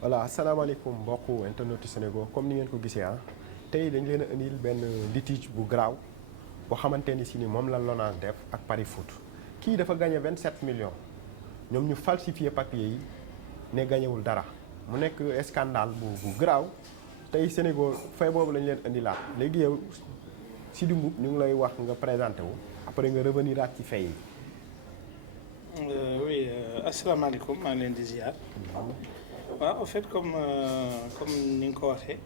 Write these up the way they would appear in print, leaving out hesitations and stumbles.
voilà asalaamaaleykum mbokku internetu Sénégal comme ni ngeen ko gisee tey dañ leen a indil benn litige bu garaaw boo xamante ni si ni moom la LONASE def ak Paris Foot kii dafa gagné 27 millions ñoom ñu falsifié papier yi ne gañewul dara mu nekk scandale bu garaaw tey Sénégal fay boobu lañ leen indilaat léegi yow Sidi Mboup ñu ngi lay wax nga présenté wu après nga revenir aat ci fay yi. Oui asalaamaaleykum maa ngi leen di ziar. waaw en fait comme ni nga ko waxee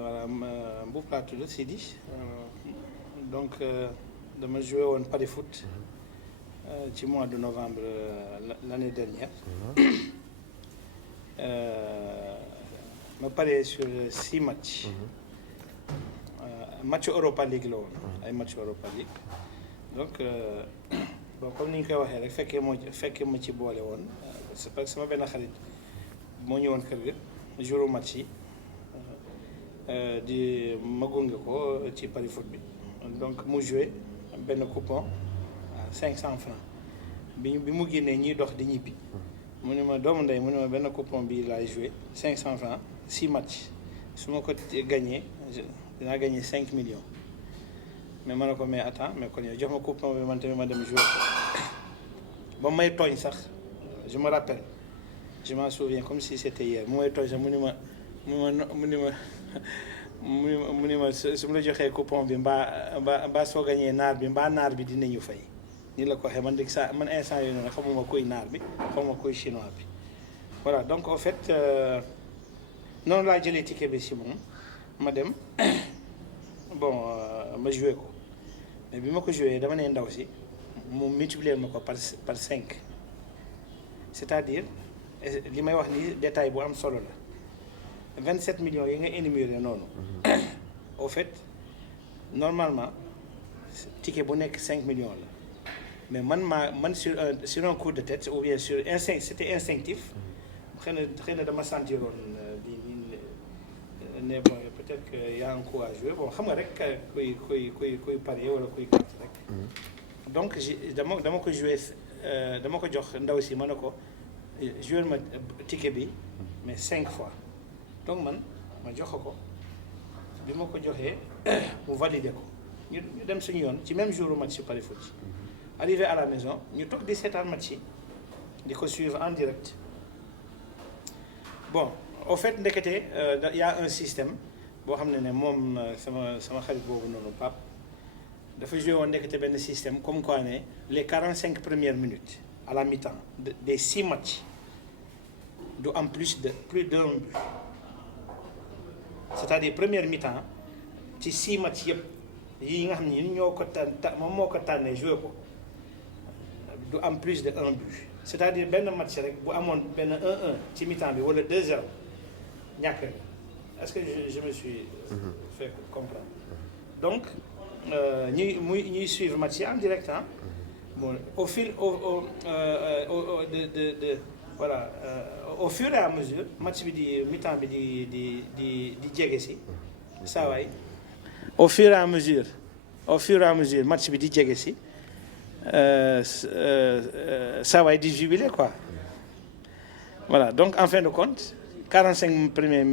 voilà Mboup laa tudd Sidi donc dama joué woon Paris Foot ci mois de novembre l'année dernière. ma paree sur 6 matchs. match Europa League la woon. ay match Europa League donc bon comme ni ñu koy waxee rek fekkee ma ci boole woon c'est parce que sama benn xarit moo ñëwoon kër ga jour match yi di ma gunge ko ci Paris Foot bi donc mu joué benn coupon à 500 francs bi mu génnee ñiy dox di ñibbi mu ne ma doomu ndey mu ne ma benn coupon bi laay joué 500 francs 6 matchs su ma ko gagné dinaa gagné 5 millions mais ma ne ko mais attends mais kon yow jox ma coupon bi man tamit ma dem joué ba may tooñ sax je me rappelle je m'en souviens comme si c'était hier mu may tooñ sax mu ni ma su ma la joxee coupon bi mbaa soo gagné naar bi mbaa naar bi dinañu fay ni la ko waxee man man instant yooyu noonu xamuma kuy naar bi xamuma kuy chinois bi voilà donc en fait noonu laa jëlee ticket bi si moom ma dem bon ma joué ko mais bi ma ko joué dama ne ndaw si mu multiplier ma ko par 5 c'est-à-dire li may wax ni détail bu am solo la 27 millions yi nga énuméré noonu au fait normalement ticket bu nekk 5 millions la mais man sur un coup de tête ou bien sur c'était instinctif xëy na dama sentiroon ne bon peut-être que y a un coup à jouer bon xam nga rek kuy parier wala kuy carte rek donc dama ko joué dama ko jox ndaw si ma ne ko joué ma ticket bi mais 5 fois donc man ma jox ko bi ma ko joxee mu validé ko ñu dem suñu yoon ci même jour match Paris Foot arrivé à la maison ñu toog di seetaan match yi di ko suivre en direct bon au fait ndekete y a un système boo xam ne moom sama xarit boobu noonu Pape dafa joué woon ndekete benn système comme quoi ne les 45 premières minutes à la mi-temps des 6 matchs du am plus d'un but c'est-à-dire première mi-temps ci 6 matchs yëpp yi nga xam ne ñoo ko moom moo ko tànnee joué ko du am plus de 1 but c'est-à-dire benn match rek bu amoon benn 1-1 ci mi-temps bi wala 2-0 ñàkk est-ce que je me suis fait comprendre donc ñuy suivre match yi en direct bon au fil voilà au fur et à mesure match bi di mi-temps bi di jege si saa waay au fur et à mesure match bi di jege si saa waay di jubilé quoi voilà donc en fin de compte 45 premières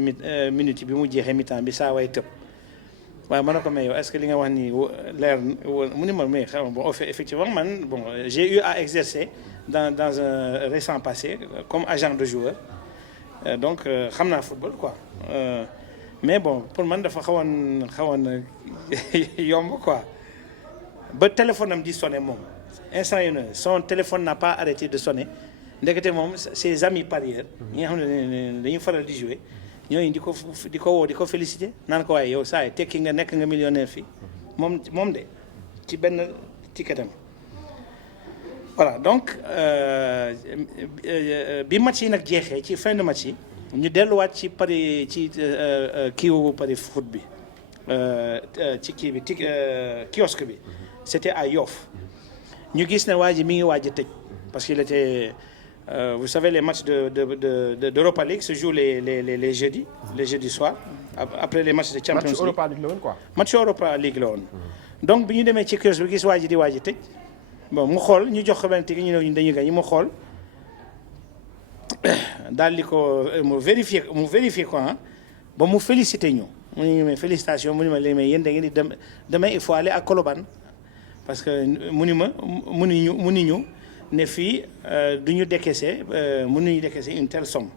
minutes bi mu jeexee mi-temps bi saa waay tëb waaye ma ne ko mais yow est-ce que li nga wax nii leer mu ni ma mais xam bon effectivement man bon j'ai eu à exercer dans un récent passé comme agent de joueur donc xam naa football quoi mais bon pour man dafa xawoon yomb quoi ba téléphone am di sonné moom instant yi son téléphone n'a pas arrêté de sonner ndekete moom ses amis parieurs ñi nga xam ne dañuy faral di jouer ñooñu di ko woo di ko féliciter naan ko waaye yow saa yi tekki nga nekk nga millionnaire fii moom de ci benn ticketam voilà donc bi match yi nag jeexee ci fin de match yi ñu delluwaat ci Paris ci kiiwu Paris Foot bi ci kii bi kiosque bi c'était à Yoff ñu gis ne waa ji mi ngi waaj a tëj parce qu'il était Vous savez, les matchs d'Europa League se jouent les jeudis, les jeudis soirs, après les matchs de Champions match League. Europa League la woon quoi. Match Europa League la woon. Donc bi ñu demee ci kiosque bi gis waa ji di waaj a tëj bon mu xool ñu jox ko benn ticket ñu ne ñu dañuy gañ mu xool daal di ko mu vérifier ko ah ba mu félicité ñu mu ne ñu mais félicitation mu ne ma léegi mais yéen da ngeen di dem demain il faut aller à Colobane parce que mënuñu ne fii du ñu décaisser mënuñu décaisser une telle somme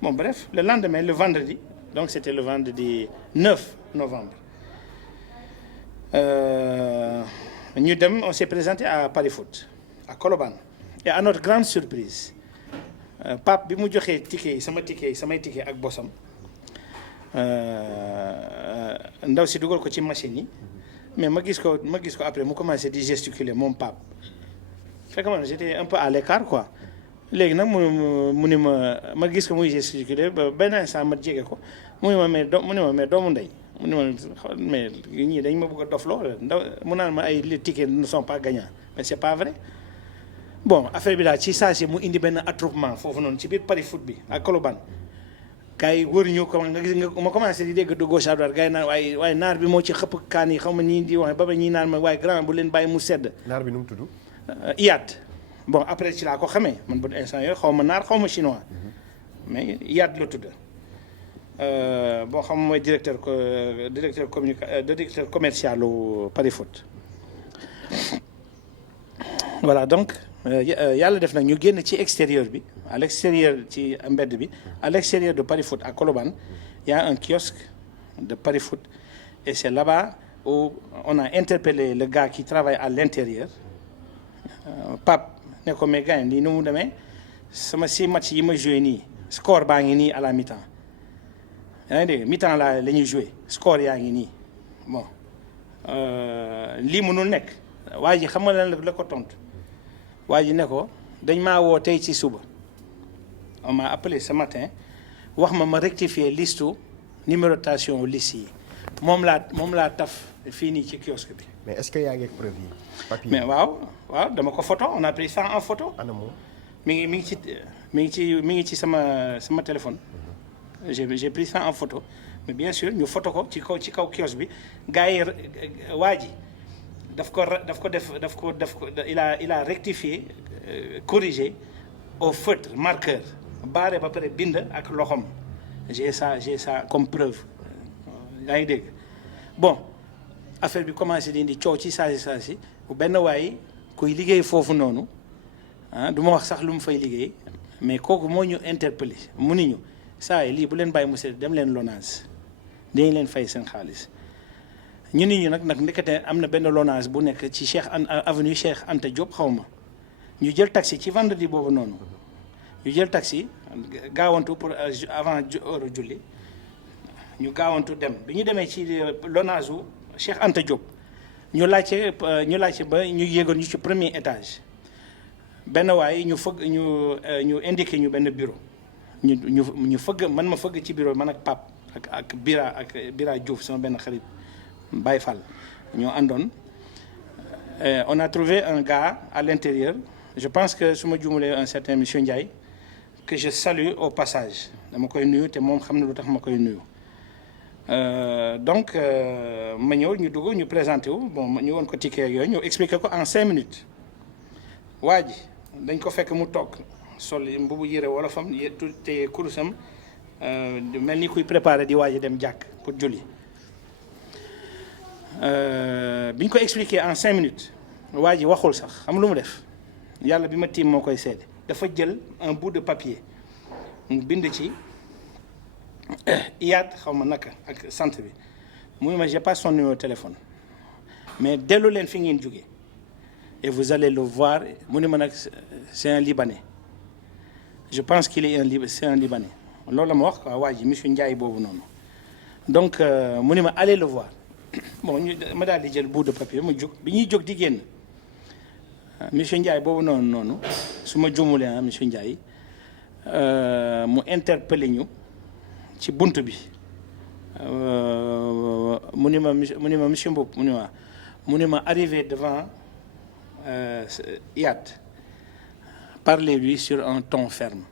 bon bref le lendemain le vendredi donc c'était le vendredi 9 novembre ñu dem on s'est présenté à Paris Foot à Colobane et à notre grande surprise Pape bi mu joxee ticket yi samay ticket ak bosam ndaw si dugal ko ci machine yi mais ma gis ko après mu commencé di gesticuler moom Pape fekk man j'étais un peu à l'écart quoi léegi nag mu ni ma gis ko muy gesticuler ba benn instant ma jege ko mu ni ma mais doomu ndey mu ni ma mais ñii dañ ma bëgg a dofloo ndaw mu naan ma ay les tickets ne sont pas gagnants mais c'est pas vrai bon affaire bi daal ci saa si mu indi benn attroupement foofu noonu ci biir Paris Foot bi ak Colobane gars yi wër ñu ko nga gis nga ma commencé di dégg de gauche à droite gars yi naan waaye naar bi moo ci xëpp kaan yi xam nga ñii di wax ba ñii naan ma waaye grand bu leen bàyyi mu sedd. naar bi nu mu tudd. Iyad bon après ci laa ko xamee man bu instant yooyu xaw ma naar xaw ma chinois mais Iyad la tudd boo xam mooy directeur commercial u Paris Foot voilà donc yàlla def nag ñu génn ci extérieur bi à l'extérieur ci mbedd bi à l'extérieur de Paris Foot à Colobane il y a un kiosque de Paris Foot et c'est là-bas où on a interpellé le gars qui travaille à l'intérieur Pape ne ko mais gars lii nu mu demee sama 6 match yi ma joué nii score baa ngi nii à la mi-temps yaa ngi dégg mi-temps la ñuy joué score yaa ngi nii bon lii mënul nekk waa ji xam nga lan la ko tontu waa ji ne ko dañ maa woo tey ci suba on m'a appelé ce matin wax ma rectifier listu numérotation liste yi moom laa taf fii nii ci kiosque bi. mais est-ce que yaa ngi ak preuve yi papier. mais waaw dama ko photo on a pris ça en photo. ana moom mi ngi ci sama téléphone. j'ai pris ça en photo mais bien sûr ñu photo ko ci kaw kiosque bi gars yi waa ji daf ko il a rectifié corrigé au feutre marqueur barré ba pare bind ak loxom j'ai ça comme preuve yaa ngi dégg bon affaire bi commencé di indi coow ci saa si bu benn waay kuy liggéey foofu noonu du ma wax sax lu mu fay liggéey mais kooku moo ñu interpellé mu ni ñu saa yi lii bu leen bàyyi mu seet dem leen Lonase dañ leen fay seen xaalis ñu ni ñu nag ndekete am na benn Lonase bu nekk ci avenue Cheikh Anta Diop xaw ma ñu jël taxi ci vendredi boobu noonu ñu jël taxi gaawantu pour avant heure julli ñu gaawantu dem bi ñu demee ci Lonase u Cheikh Anta Diop ñu laajte ba ñu yéegoon ñu ci premier étage benn waay ñu indiqué ñu benn bureau ñu fëgg man ma fëgg ci bureau man ak Pape ak Bira Diouf sama benn xarit Baye Fall ñoo àndoon on a trouvé un gars à l'intérieur je pense que su ma juumalee un certain monsieur Ndiaye que je salue au passage dama koy nuyu te moom xam na lu tax ma koy nuyu donc ma ñëw ñu dugg ñu présenté wu bon ñu woon ko ticket yooyu ñu expliqué ko en 5 minutes waa ji dañ ko fekk mu toog sol mbubu yére wala fam te kurusam mel ni kuy préparé di waaj dem jàkk pour julli bi ñu ko expliqué en 5 minutes waa ji waxul sax xam lu mu def yàlla bi ma tiim moo koy seede dafa jël un bout de papier mu bind ci Iyad xaw ma naka ak sant bi mu ma j'ai pas son numéro de téléphone mais dellu leen fi ngeen jógee et vous allez le voir mu ne ma nag c'est un Libanais je pense qu'il est c'est un Libanais loolu la ma wax quoi waa ji monsieur Ndiaye boobu noonu donc mu ne ma allez le voir bon ma daal di jël bout de papier mu jóg bi ñuy jóg di génn monsieur Ndiaye boobu noonu su ma jumulee monsieur Ndiaye mu interpellé ñu ci bunt bi mu ni ma monsieur Mboup mu ni ma arrivé devant Iyad parlez-lui sur un ton ferme.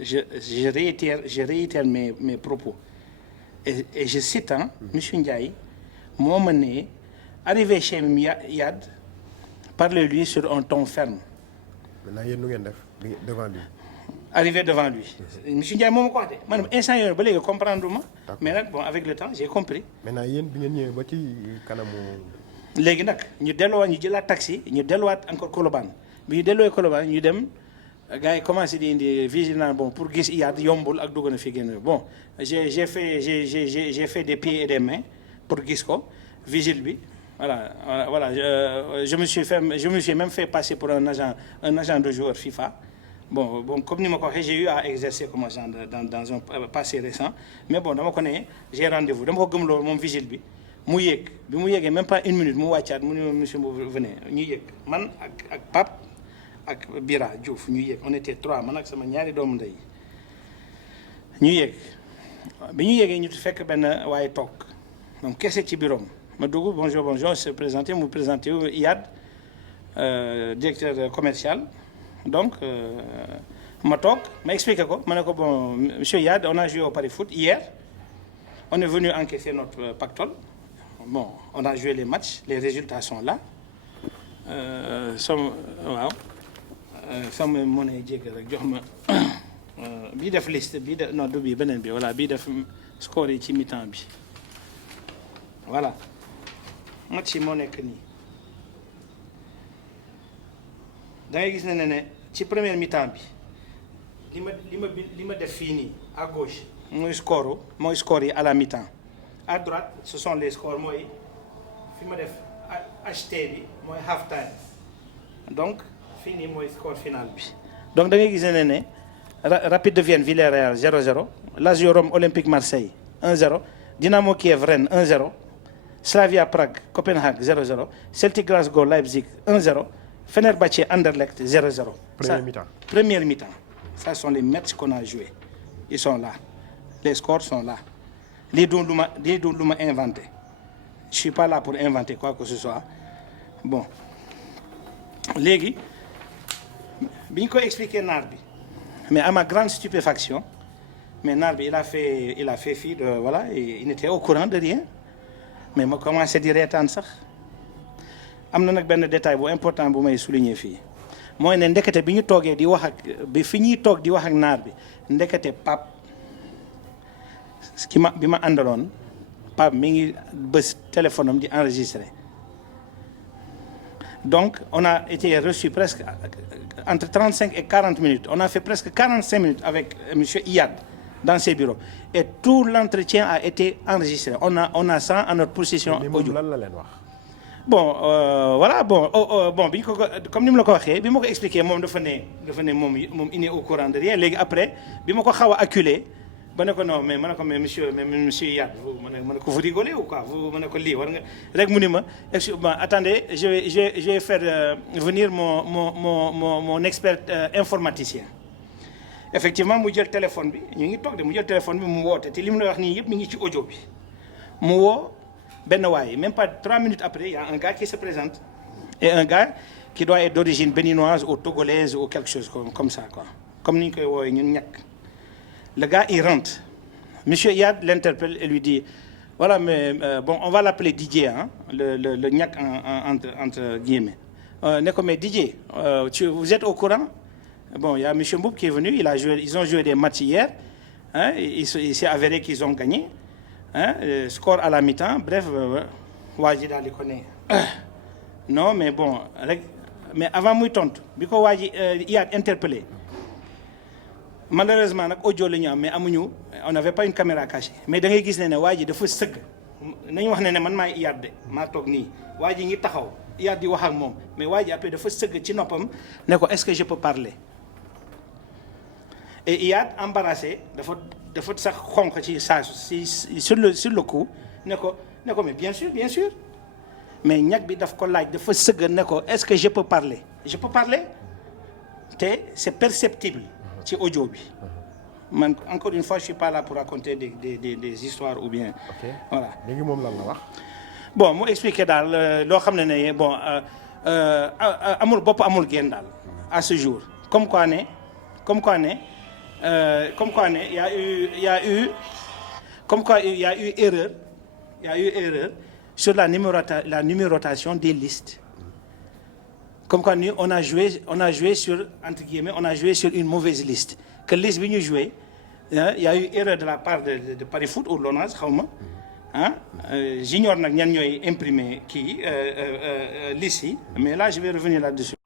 Je réitère mes propos. Et je cite, monsieur Ndiaye, moo ma ne arrivé chez Yad, parlez-lui sur un ton ferme. maintenant yéen nu ngeen def devant lui. Arrivé devant lui. Monsieur Ndiaye moo ma ko wax de man instant yooyu ba léegi comprendre ma. mais nag bon avec le temps j'ai compris. maintenant yéen bi ngeen ñëwee ba ci kanamu. léegi nag ñu delluwaat ñu jëlaat taxi ñu delluwaat encore Colobane bi ñu delluwee Colobane ñu dem gars yi commencé di indi vigilant bon pour gis Iyad yombul ak dugg na fi génn bon j'ai fait des pieds et des mains pour gis ko vigile bi voilà je me suis même fait passer pour un agent de joueur FIFA. Bon comme ni ma ko waxee j'ai eu à exercer comme agent dans un passé récent mais bon dama ko ne j'ai rendez-vous dama ko gëmloo moom vigile bi. mu yéeg bi mu yéegee même pas une minute mu wàccaat mu ne monsieur Mbow venez ñu yéeg man ak Pape ak Bira Diouf ñu yéeg on était 3 man ak sama ñaari doomu ndey ñu yéeg bi ñu yéegee ñu fekk benn waaye toog moom kese ci bureau ma dugg bonjour se présenté mu présenté wu Iyad directeur commercial donc ma toog ma expliqué ko ma ne ko bon monsieur Iyad on a joué au pari foot hier on est venu encaisser notre pactole. Bon, on a joué les matchs, les résultats sont là. Waaw sama monnaie jéggal rek jox ma bii def liste bii def non du bii beneen bi voilà bii def score yi ci mi-temps bi voilà match yi moo nekk nii da ngay gis ne ci première mi-temps bi li ma def fii nii à gauche mooy score yi à la mi-temps. À droite ce sont les scores mooy fi ma def HT bi mooy half time donc fii nii mooy score final bi. donc da ngay gis ne Rapide de Vienne Villarreal 0-0 Lazio Rome Olympique Marseille 1-0 Dynamo Kiev Rennes 1-0 Slavia Prague Copenhague 0-0 Celtic Glasgow Leipzig 1-0 Fenerbahçe Anderlecht 0-0. Première mi-temps. Ça sont les matchs qu'on a joués. Ils sont là. Les scores sont là. lii du lu ma inventé je suis pas là pour inventer quoi que ce soit bon léegi bi ñu ko expliqué naar bi mais à ma grande stupéfaction mais naar bi il a fait fi de voilà il n'était au courant de rien mais ma commencé di reetaan sax am na nag benn détail bu important bu may souligner fii mooy ne ndekete bi ñu toogee di wax ak bi fi ñuy toog di wax ak naar bi ndekete Pape bi ma àndaloon Pape mi ngi bës téléphone am di enregistré donc on a été reçu presque entre 35 et 40 minutes on a fait presque 45 minutes avec monsieur Iyad dans ses bureaux et tout l'entretien a été enregistré on a ça en notre possession audio. lan la leen wax. bon voilà bon bi ñu ko comme ni mu la ko waxee bi ma ko expliqué moom dafa ne moom il est au courant de rien léegi après bi ma ko xaw a acculé ba ne ko non mais ma ne ko mais monsieur Iyad ma ne ko vous rigolez ou quoi ma ne ko lii war nga rek mu ni ma attendez je vais faire venir mon expert informaticien effectivement mu jël téléphone bi ñu ngi toog de mu jël téléphone bi mu woote te li mu lay wax nii yëpp mi ngi ci audio bi mu woo benn waay même pas 3 minutes après il y a un gars qui se présente et un gars qui doit être d'origine béninoise ou togolaise ou quelque chose comme ça quoi comme ni ñu koy woowee ñun ñàkk. Le gars, il rentre. Monsieur Iyad l'interpelle et lui dit, voilà, mais bon, on va l'appeler Didier, hein, le gnac entre guillemets. Mais Didier, vous êtes au courant? Bon, il y a monsieur Mboub qui est venu, ils ont joué des matchs hier, hein, il s'est avéré qu'ils ont gagné, hein, score à la mi-temps, bref, Wajida les connaît. Non, mais bon, mais avant muy tontu, bi ko Iyad interpellé. Malheureusement nag audio la ñu am mais amuñu on n'avait pas une caméra cachée mais da ngay gis ne waa ji dafa sëgg nañu wax ne man maay Iyad de maa toog nii waa ji ngi taxaw Iyad di wax ak moom mais waa ji après dafa sëgg ci noppam ne ko est-ce que je peux parler et Iyad embarrassé dafa sax xonq ci saa sur le coup ne ko mais bien sûr mais ñag bi daf ko laaj dafa sëgg ne ko est-ce que je peux parler te c'est perceptible ci audio bi man encore une fois je suis pas là pour raconter des histoires ou bien. ok voilà léegi moom lan la wax. bon mu expliqué daal loo xam ne bon amul bopp amul génn daal à ce jour comme quoi ne il y a eu erreur sur la numérotation des listes. Comme quoi nous, on a joué sur, entre guillemets, on a joué sur une mauvaise liste. Que liste bi ñu joué, il y a eu erreur de la part de Paris Foot ou l'ONAS, xawma. J'ignore nag ñan ñooy imprimer liste yi, mais là je vais revenir là-dessus.